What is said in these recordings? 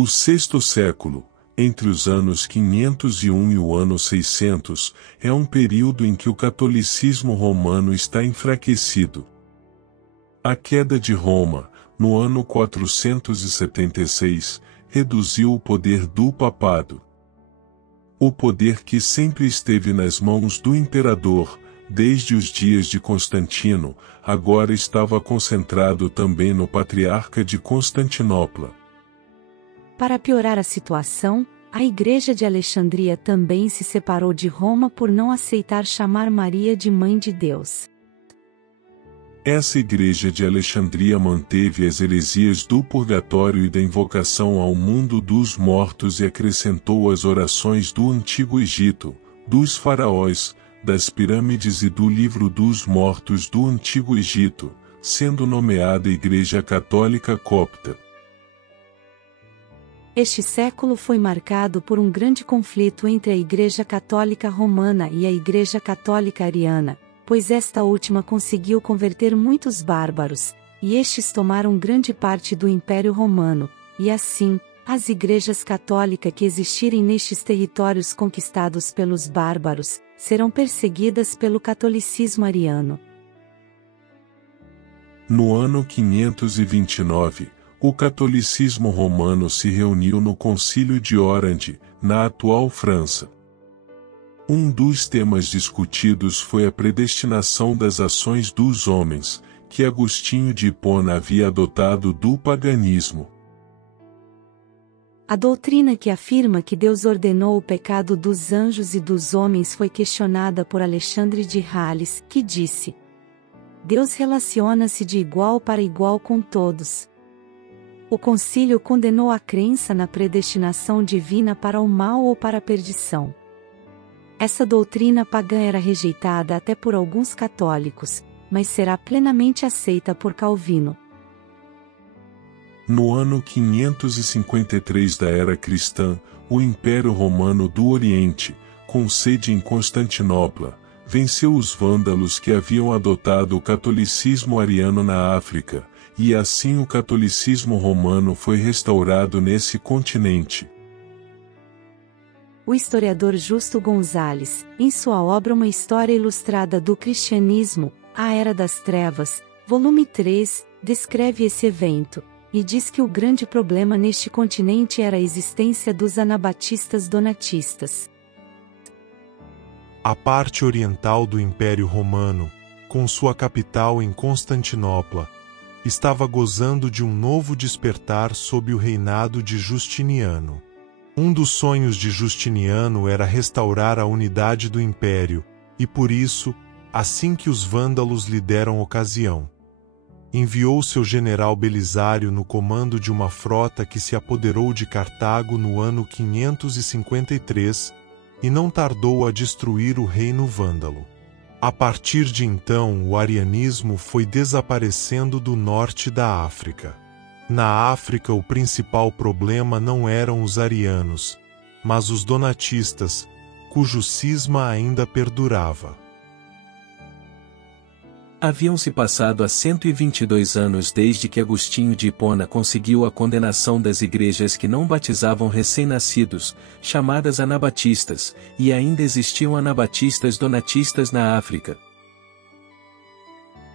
O sexto século, entre os anos 501 e o ano 600, é um período em que o catolicismo romano está enfraquecido. A queda de Roma, no ano 476, reduziu o poder do papado. O poder que sempre esteve nas mãos do imperador, desde os dias de Constantino, agora estava concentrado também no patriarca de Constantinopla. Para piorar a situação, a Igreja de Alexandria também se separou de Roma por não aceitar chamar Maria de Mãe de Deus. Essa Igreja de Alexandria manteve as heresias do purgatório e da invocação ao mundo dos mortos e acrescentou as orações do Antigo Egito, dos faraós, das pirâmides e do livro dos mortos do Antigo Egito, sendo nomeada Igreja Católica Copta. Este século foi marcado por um grande conflito entre a Igreja Católica Romana e a Igreja Católica Ariana, pois esta última conseguiu converter muitos bárbaros, e estes tomaram grande parte do Império Romano, e assim, as igrejas católicas que existirem nestes territórios conquistados pelos bárbaros, serão perseguidas pelo catolicismo ariano. No ano 529, o catolicismo romano se reuniu no Concílio de Orange, na atual França. Um dos temas discutidos foi a predestinação das ações dos homens, que Agostinho de Hipona havia adotado do paganismo. A doutrina que afirma que Deus ordenou o pecado dos anjos e dos homens foi questionada por Alexandre de Hales, que disse: Deus relaciona-se de igual para igual com todos. O concílio condenou a crença na predestinação divina para o mal ou para a perdição. Essa doutrina pagã era rejeitada até por alguns católicos, mas será plenamente aceita por Calvino. No ano 553 da era cristã, o Império Romano do Oriente, com sede em Constantinopla, venceu os vândalos que haviam adotado o catolicismo ariano na África, e assim o catolicismo romano foi restaurado nesse continente. O historiador Justo Gonzalez, em sua obra Uma História Ilustrada do Cristianismo, A Era das Trevas, volume 3, descreve esse evento, e diz que o grande problema neste continente era a existência dos anabatistas donatistas. A parte oriental do Império Romano, com sua capital em Constantinopla, estava gozando de um novo despertar sob o reinado de Justiniano. Um dos sonhos de Justiniano era restaurar a unidade do império, e por isso, assim que os vândalos lhe deram ocasião, enviou seu general Belisário no comando de uma frota que se apoderou de Cartago no ano 553, e não tardou a destruir o reino vândalo. A partir de então, o arianismo foi desaparecendo do norte da África. Na África, o principal problema não eram os arianos, mas os donatistas, cujo cisma ainda perdurava. Haviam-se passado há 122 anos desde que Agostinho de Hipona conseguiu a condenação das igrejas que não batizavam recém-nascidos, chamadas anabatistas, e ainda existiam anabatistas donatistas na África.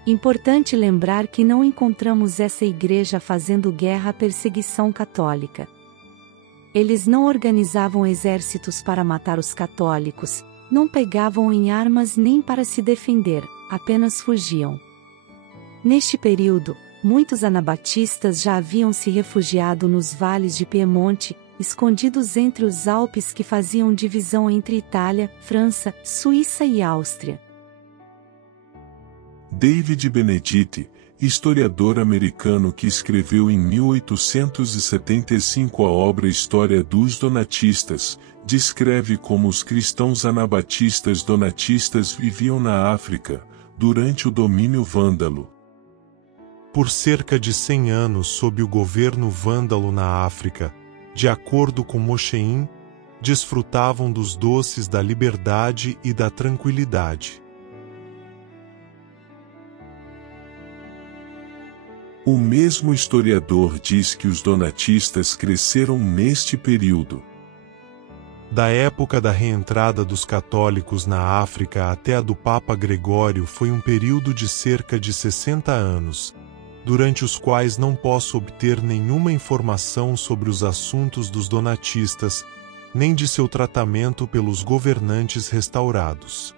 Importante lembrar que não encontramos essa igreja fazendo guerra à perseguição católica. Eles não organizavam exércitos para matar os católicos, não pegavam em armas nem para se defender, apenas fugiam. Neste período, muitos anabatistas já haviam se refugiado nos vales de Piemonte, escondidos entre os Alpes que faziam divisão entre Itália, França, Suíça e Áustria. David Benedict, historiador americano que escreveu em 1875 a obra História dos Donatistas, descreve como os cristãos anabatistas donatistas viviam na África, durante o domínio vândalo. Por cerca de 100 anos sob o governo vândalo na África, de acordo com Moschein, desfrutavam dos doces da liberdade e da tranquilidade. O mesmo historiador diz que os donatistas cresceram neste período. Da época da reentrada dos católicos na África até a do Papa Gregório foi um período de cerca de 60 anos, durante os quais não posso obter nenhuma informação sobre os assuntos dos donatistas, nem de seu tratamento pelos governantes restaurados.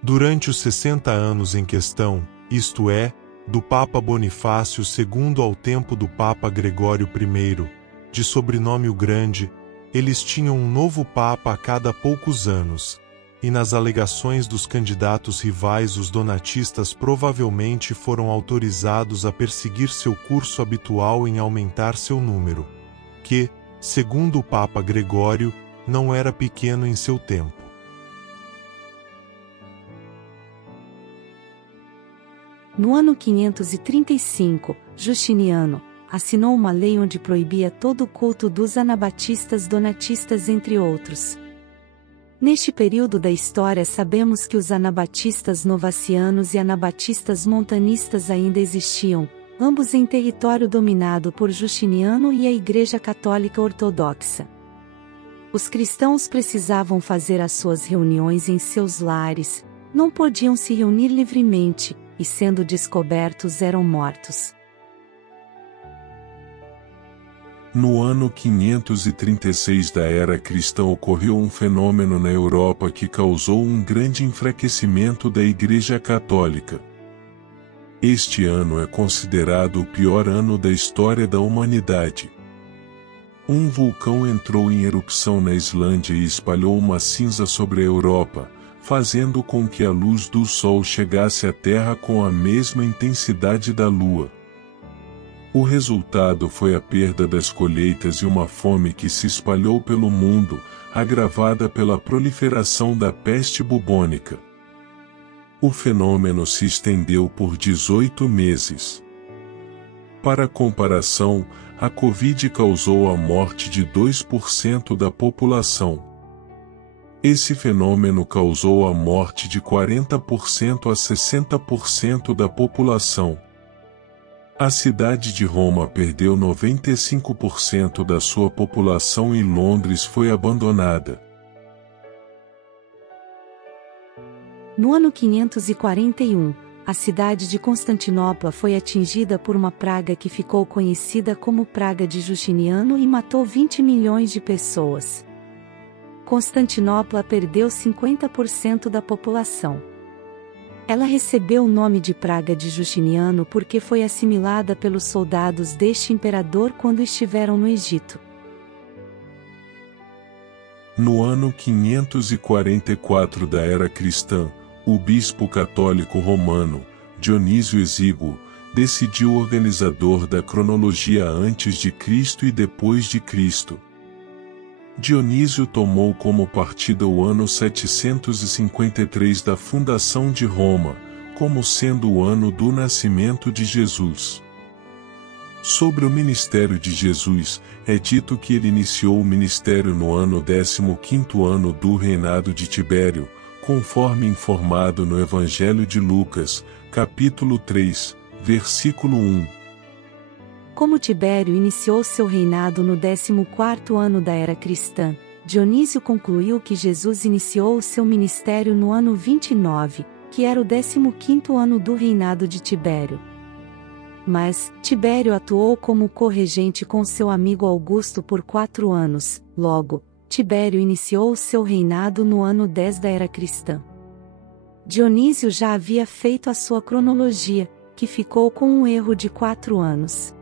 Durante os 60 anos em questão, isto é, do Papa Bonifácio II ao tempo do Papa Gregório I, de sobrenome o Grande, eles tinham um novo Papa a cada poucos anos, e nas alegações dos candidatos rivais os donatistas provavelmente foram autorizados a perseguir seu curso habitual em aumentar seu número, que, segundo o Papa Gregório, não era pequeno em seu tempo. No ano 535, Justiniano assinou uma lei onde proibia todo o culto dos anabatistas donatistas, entre outros. Neste período da história sabemos que os anabatistas novacianos e anabatistas montanistas ainda existiam, ambos em território dominado por Justiniano e a Igreja Católica Ortodoxa. Os cristãos precisavam fazer as suas reuniões em seus lares, não podiam se reunir livremente, e sendo descobertos eram mortos. No ano 536 da era cristã ocorreu um fenômeno na Europa que causou um grande enfraquecimento da Igreja Católica. Este ano é considerado o pior ano da história da humanidade. Um vulcão entrou em erupção na Islândia e espalhou uma cinza sobre a Europa, fazendo com que a luz do Sol chegasse à Terra com a mesma intensidade da Lua. O resultado foi a perda das colheitas e uma fome que se espalhou pelo mundo, agravada pela proliferação da peste bubônica. O fenômeno se estendeu por 18 meses. Para comparação, a Covid causou a morte de 2% da população. Esse fenômeno causou a morte de 40% a 60% da população. A cidade de Roma perdeu 95% da sua população e Londres foi abandonada. No ano 541, a cidade de Constantinopla foi atingida por uma praga que ficou conhecida como Praga de Justiniano e matou 20 milhões de pessoas. Constantinopla perdeu 50% da população. Ela recebeu o nome de Praga de Justiniano porque foi assimilada pelos soldados deste imperador quando estiveram no Egito. No ano 544 da era cristã, o bispo católico romano, Dionísio Exíguo, decidiu organizador da cronologia antes de Cristo e depois de Cristo. Dionísio tomou como partida o ano 753 da fundação de Roma, como sendo o ano do nascimento de Jesus. Sobre o ministério de Jesus, é dito que ele iniciou o ministério no ano 15º ano do reinado de Tibério, conforme informado no Evangelho de Lucas, capítulo 3, versículo 1. Como Tibério iniciou seu reinado no 14º ano da era cristã, Dionísio concluiu que Jesus iniciou o seu ministério no ano 29, que era o 15º ano do reinado de Tibério. Mas, Tibério atuou como corregente com seu amigo Augusto por 4 anos, logo, Tibério iniciou o seu reinado no ano 10 da era cristã. Dionísio já havia feito a sua cronologia, que ficou com um erro de 4 anos.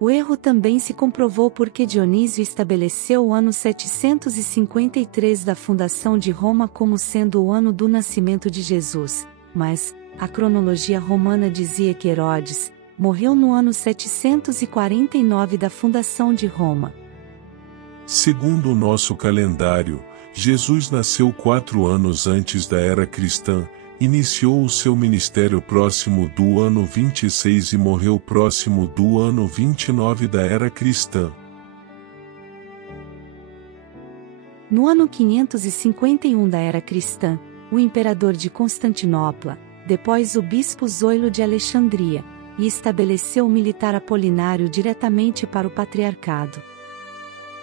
O erro também se comprovou porque Dionísio estabeleceu o ano 753 da fundação de Roma como sendo o ano do nascimento de Jesus, mas a cronologia romana dizia que Herodes morreu no ano 749 da fundação de Roma. Segundo o nosso calendário, Jesus nasceu 4 anos antes da era cristã, iniciou o seu ministério próximo do ano 26 e morreu próximo do ano 29 da era cristã. No ano 551 da era cristã, o imperador de Constantinopla, depois o bispo Zoilo de Alexandria, e estabeleceu o militar Apolinário diretamente para o patriarcado.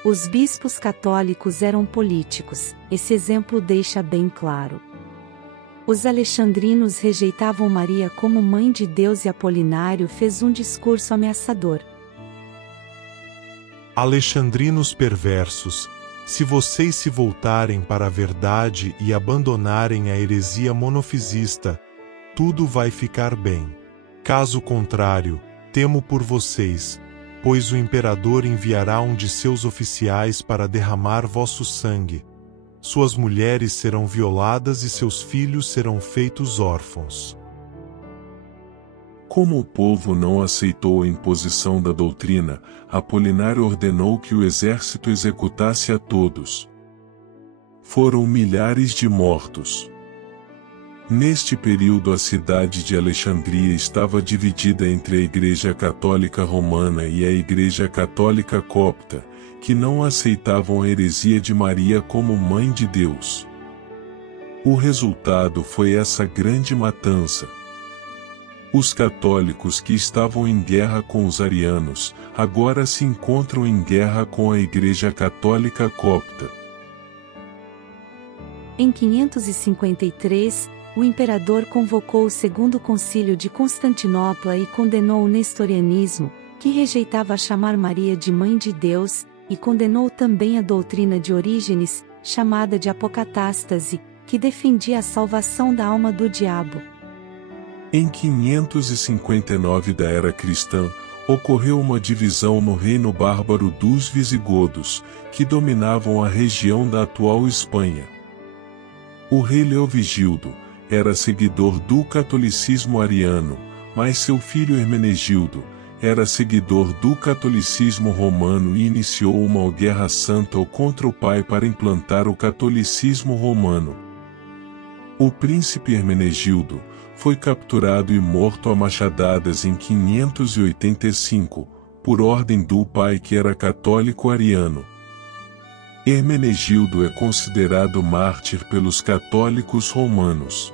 Os bispos católicos eram políticos, esse exemplo deixa bem claro. Os alexandrinos rejeitavam Maria como mãe de Deus e Apolinário fez um discurso ameaçador. Alexandrinos perversos, se vocês se voltarem para a verdade e abandonarem a heresia monofisista, tudo vai ficar bem. Caso contrário, temo por vocês, pois o imperador enviará um de seus oficiais para derramar vosso sangue. Suas mulheres serão violadas e seus filhos serão feitos órfãos. Como o povo não aceitou a imposição da doutrina, Apolinário ordenou que o exército executasse a todos. Foram milhares de mortos. Neste período a cidade de Alexandria estava dividida entre a Igreja Católica Romana e a Igreja Católica Copta, que não aceitavam a heresia de Maria como mãe de Deus. O resultado foi essa grande matança. Os católicos que estavam em guerra com os arianos, agora se encontram em guerra com a Igreja Católica Copta. Em 553, o imperador convocou o Segundo Concílio de Constantinopla e condenou o nestorianismo, que rejeitava chamar Maria de Mãe de Deus, e condenou também a doutrina de Orígenes, chamada de apocatástase, que defendia a salvação da alma do diabo. Em 559 da era cristã, ocorreu uma divisão no reino bárbaro dos visigodos, que dominavam a região da atual Espanha. O rei Leovigildo era seguidor do catolicismo ariano, mas seu filho Hermenegildo era seguidor do catolicismo romano e iniciou uma guerra santa contra o pai para implantar o catolicismo romano. O príncipe Hermenegildo foi capturado e morto a machadadas em 585, por ordem do pai que era católico ariano. Hermenegildo é considerado mártir pelos católicos romanos.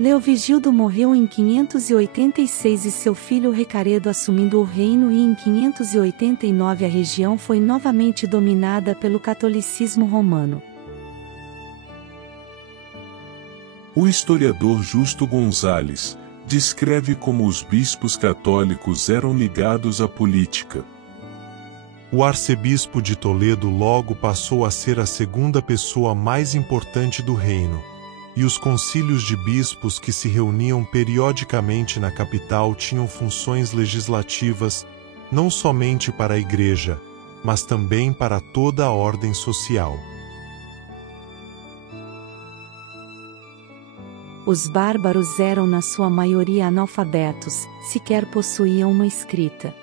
Leovigildo morreu em 586 e seu filho Recaredo assumindo o reino e em 589 a região foi novamente dominada pelo catolicismo romano. O historiador Justo Gonzalez descreve como os bispos católicos eram ligados à política. O arcebispo de Toledo logo passou a ser a segunda pessoa mais importante do reino, e os concílios de bispos que se reuniam periodicamente na capital tinham funções legislativas, não somente para a igreja, mas também para toda a ordem social. Os bárbaros eram na sua maioria analfabetos, sequer possuíam uma escrita.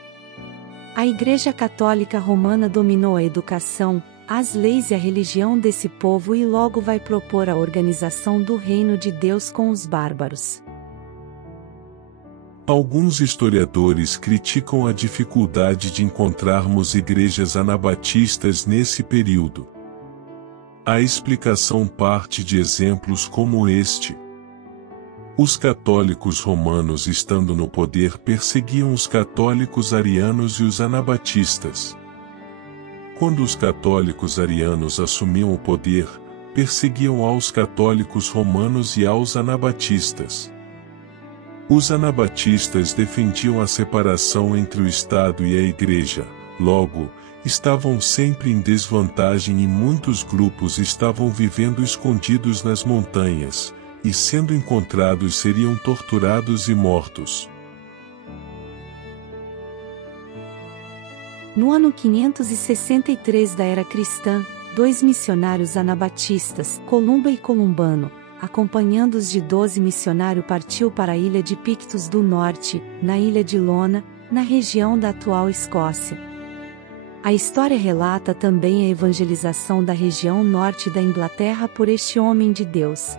A Igreja Católica Romana dominou a educação, as leis e a religião desse povo e logo vai propor a organização do reino de Deus com os bárbaros. Alguns historiadores criticam a dificuldade de encontrarmos igrejas anabatistas nesse período. A explicação parte de exemplos como este. Os católicos romanos, estando no poder, perseguiam os católicos arianos e os anabatistas. Quando os católicos arianos assumiam o poder, perseguiam aos católicos romanos e aos anabatistas. Os anabatistas defendiam a separação entre o Estado e a Igreja, logo, estavam sempre em desvantagem e muitos grupos estavam vivendo escondidos nas montanhas, e sendo encontrados seriam torturados e mortos. No ano 563 da era cristã, 2 missionários anabatistas, Columba e Columbano, acompanhando os de 12 missionários partiu para a ilha de Pictos do Norte, na ilha de Lona, na região da atual Escócia. A história relata também a evangelização da região norte da Inglaterra por este homem de Deus.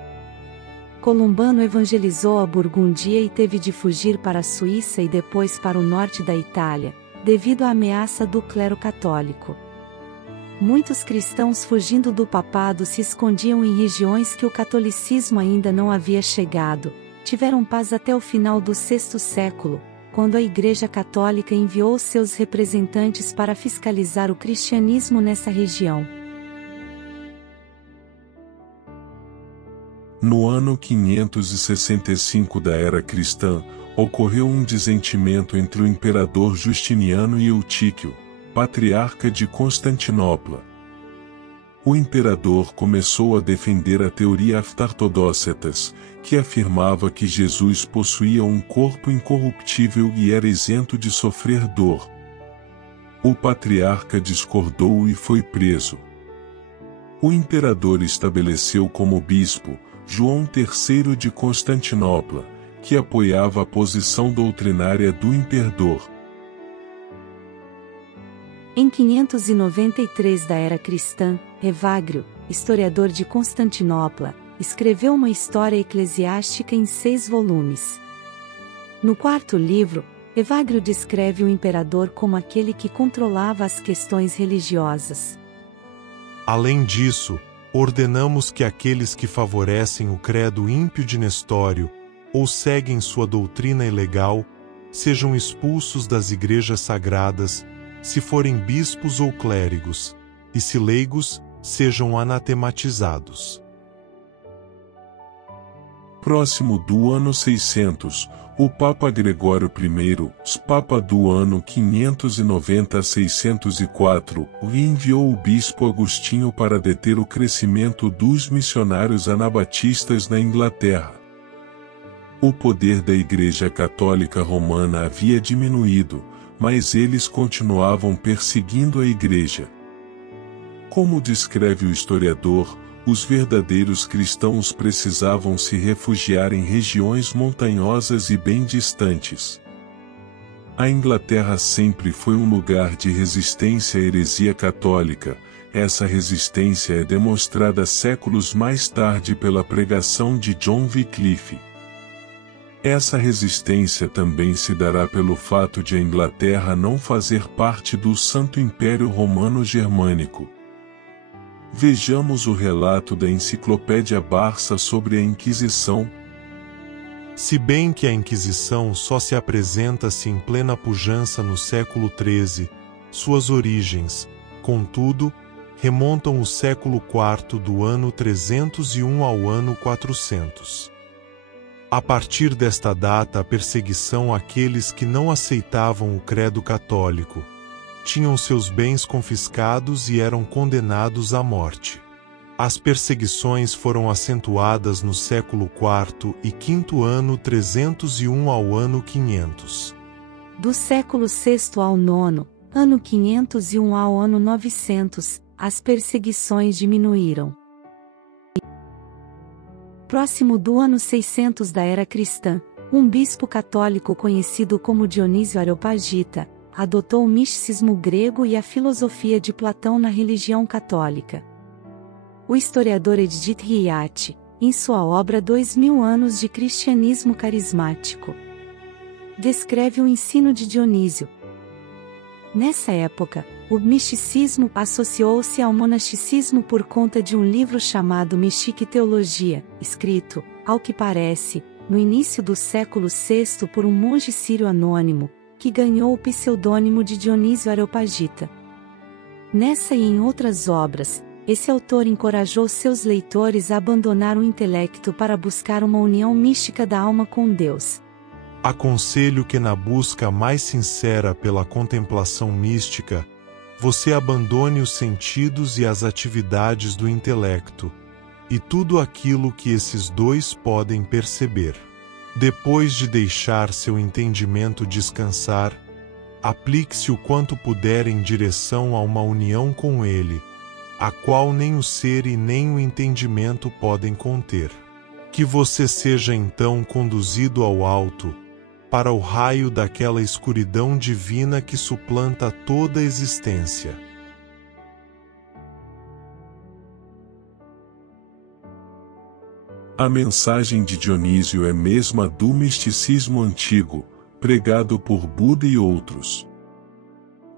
Columbano evangelizou a Burgundia e teve de fugir para a Suíça e depois para o norte da Itália, devido à ameaça do clero católico. Muitos cristãos fugindo do papado se escondiam em regiões que o catolicismo ainda não havia chegado, tiveram paz até o final do sexto século, quando a Igreja Católica enviou seus representantes para fiscalizar o cristianismo nessa região. No ano 565 da Era Cristã, ocorreu um desentendimento entre o imperador Justiniano e Eutíquio, patriarca de Constantinopla. O imperador começou a defender a teoria aftartodócetas, que afirmava que Jesus possuía um corpo incorruptível e era isento de sofrer dor. O patriarca discordou e foi preso. O imperador estabeleceu como bispo João III de Constantinopla, que apoiava a posição doutrinária do imperador. Em 593 da Era Cristã, Evagrio, historiador de Constantinopla, escreveu uma história eclesiástica em 6 volumes. No quarto livro, Evagrio descreve o imperador como aquele que controlava as questões religiosas. Além disso, ordenamos que aqueles que favorecem o credo ímpio de Nestório, ou seguem sua doutrina ilegal, sejam expulsos das igrejas sagradas, se forem bispos ou clérigos, e se leigos, sejam anatematizados. Próximo do ano 600, o Papa Gregório I, Papa do ano 590 a 604, enviou o bispo Agostinho para deter o crescimento dos missionários anabatistas na Inglaterra. O poder da Igreja Católica Romana havia diminuído, mas eles continuavam perseguindo a Igreja. Como descreve o historiador, os verdadeiros cristãos precisavam se refugiar em regiões montanhosas e bem distantes. A Inglaterra sempre foi um lugar de resistência à heresia católica. Essa resistência é demonstrada séculos mais tarde pela pregação de John Wycliffe. Essa resistência também se dará pelo fato de a Inglaterra não fazer parte do Santo Império Romano Germânico. Vejamos o relato da Enciclopédia Barça sobre a Inquisição. Se bem que a Inquisição só se apresenta-se em plena pujança no século XIII, suas origens, contudo, remontam o século IV do ano 301 ao ano 400. A partir desta data, a perseguição àqueles que não aceitavam o credo católico, tinham seus bens confiscados e eram condenados à morte. As perseguições foram acentuadas no século IV e V ano 301 ao ano 500. Do século VI ao IX, ano 501 ao ano 900, as perseguições diminuíram. Próximo do ano 600 da Era Cristã, um bispo católico conhecido como Dionísio Areopagita, adotou o misticismo grego e a filosofia de Platão na religião católica. O historiador Edith Riat, em sua obra 2000 anos de cristianismo carismático, descreve o ensino de Dionísio. Nessa época, o misticismo associou-se ao monasticismo por conta de um livro chamado Mystique Teologia, escrito, ao que parece, no início do século VI por um monge sírio anônimo, que ganhou o pseudônimo de Dionísio Areopagita. Nessa e em outras obras, esse autor encorajou seus leitores a abandonar o intelecto para buscar uma união mística da alma com Deus. Aconselho que na busca mais sincera pela contemplação mística, você abandone os sentidos e as atividades do intelecto, e tudo aquilo que esses dois podem perceber. Depois de deixar seu entendimento descansar, aplique-se o quanto puder em direção a uma união com ele, a qual nem o ser e nem o entendimento podem conter. Que você seja então conduzido ao alto, para o raio daquela escuridão divina que suplanta toda a existência. A mensagem de Dionísio é mesma do misticismo antigo, pregado por Buda e outros.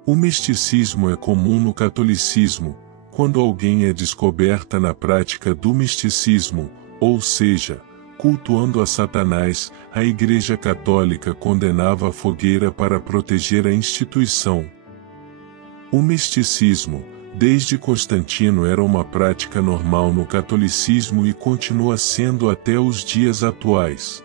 O misticismo é comum no catolicismo, quando alguém é descoberta na prática do misticismo, ou seja, cultuando a Satanás, a Igreja Católica condenava a fogueira para proteger a instituição. O misticismo, desde Constantino, era uma prática normal no catolicismo e continua sendo até os dias atuais.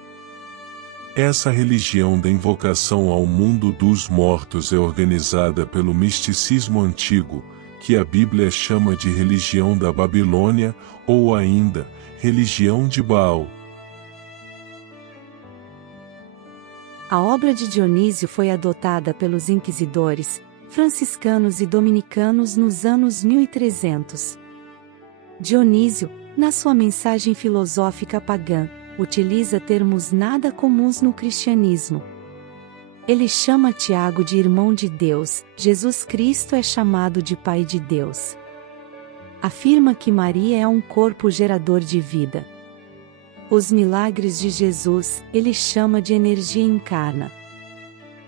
Essa religião da invocação ao mundo dos mortos é organizada pelo misticismo antigo, que a Bíblia chama de religião da Babilônia, ou ainda, religião de Baal. A obra de Dionísio foi adotada pelos inquisidores, franciscanos e dominicanos nos anos 1300. Dionísio, na sua mensagem filosófica pagã, utiliza termos nada comuns no cristianismo. Ele chama Tiago de irmão de Deus, Jesus Cristo é chamado de Pai de Deus. Afirma que Maria é um corpo gerador de vida. Os milagres de Jesus, ele chama de energia encarna.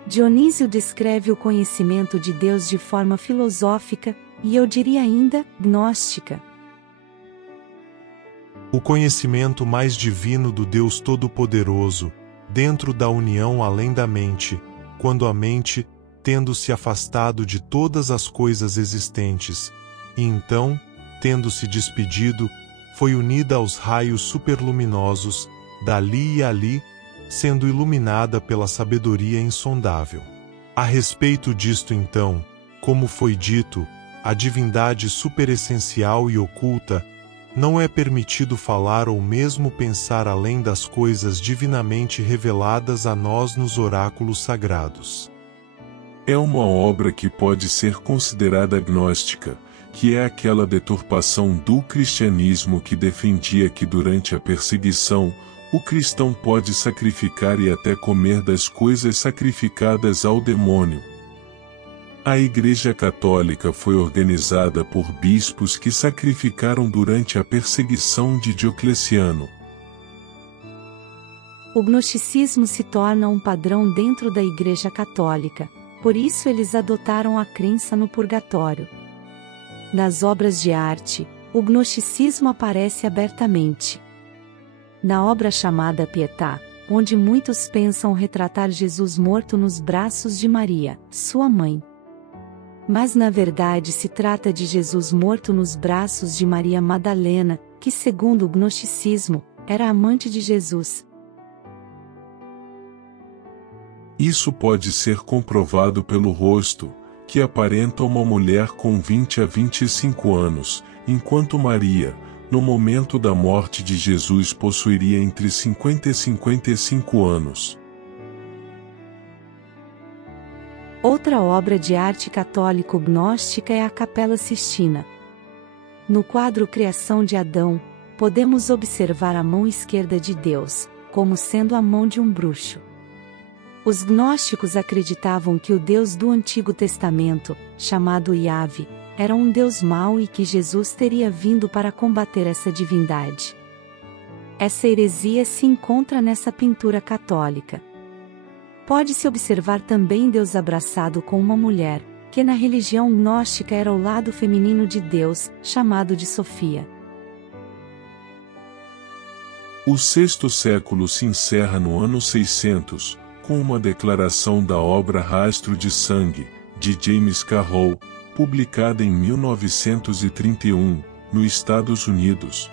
Dionísio descreve o conhecimento de Deus de forma filosófica, e eu diria ainda, gnóstica. O conhecimento mais divino do Deus Todo-Poderoso, dentro da união além da mente, quando a mente, tendo se afastado de todas as coisas existentes, e então, tendo se despedido, foi unida aos raios superluminosos, dali e ali, sendo iluminada pela sabedoria insondável. A respeito disto então, como foi dito, a divindade superessencial e oculta, não é permitido falar ou mesmo pensar além das coisas divinamente reveladas a nós nos oráculos sagrados. É uma obra que pode ser considerada gnóstica, que é aquela deturpação do cristianismo que defendia que durante a perseguição, o cristão pode sacrificar e até comer das coisas sacrificadas ao demônio. A Igreja Católica foi organizada por bispos que sacrificaram durante a perseguição de Diocleciano. O gnosticismo se torna um padrão dentro da Igreja Católica, por isso eles adotaram a crença no purgatório. Nas obras de arte, o gnosticismo aparece abertamente. Na obra chamada Pietà, onde muitos pensam retratar Jesus morto nos braços de Maria, sua mãe. Mas na verdade se trata de Jesus morto nos braços de Maria Madalena, que segundo o gnosticismo, era amante de Jesus. Isso pode ser comprovado pelo rosto, que aparenta uma mulher com 20 a 25 anos, enquanto Maria, no momento da morte de Jesus, possuiria entre 50 e 55 anos. Outra obra de arte católico-gnóstica é a Capela Sistina. No quadro Criação de Adão, podemos observar a mão esquerda de Deus, como sendo a mão de um bruxo. Os gnósticos acreditavam que o Deus do Antigo Testamento, chamado Yahvé, era um Deus mau e que Jesus teria vindo para combater essa divindade. Essa heresia se encontra nessa pintura católica. Pode-se observar também Deus abraçado com uma mulher, que na religião gnóstica era o lado feminino de Deus, chamado de Sofia. O sexto século se encerra no ano 600, com uma declaração da obra Rastro de Sangue, de James Carroll, publicada em 1931, nos Estados Unidos.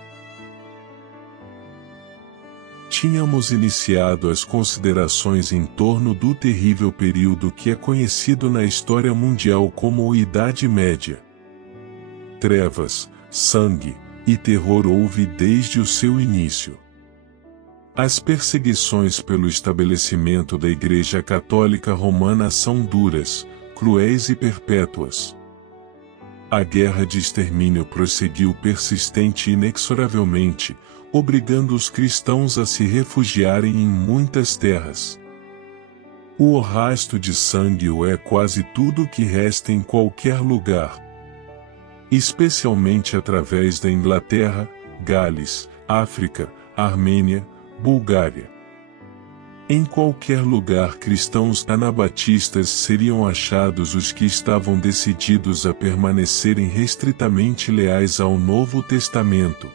Tínhamos iniciado as considerações em torno do terrível período que é conhecido na história mundial como a Idade Média. Trevas, sangue e terror houve desde o seu início. As perseguições pelo estabelecimento da Igreja Católica Romana são duras, cruéis e perpétuas. A guerra de extermínio prosseguiu persistente e inexoravelmente, obrigando os cristãos a se refugiarem em muitas terras. O rastro de sangue é quase tudo que resta em qualquer lugar, especialmente através da Inglaterra, Gales, África, Armênia, Bulgária. Em qualquer lugar cristãos anabatistas seriam achados os que estavam decididos a permanecerem restritamente leais ao Novo Testamento.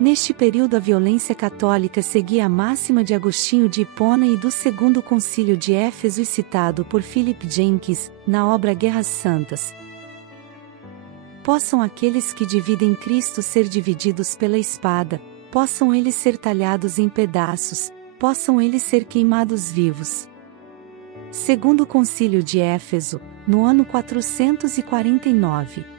Neste período a violência católica seguia a máxima de Agostinho de Hipona e do Segundo Concílio de Éfeso e citado por Philip Jenkins, na obra Guerras Santas. Possam aqueles que dividem Cristo ser divididos pela espada, possam eles ser talhados em pedaços, possam eles ser queimados vivos. Segundo Concílio de Éfeso, no ano 449.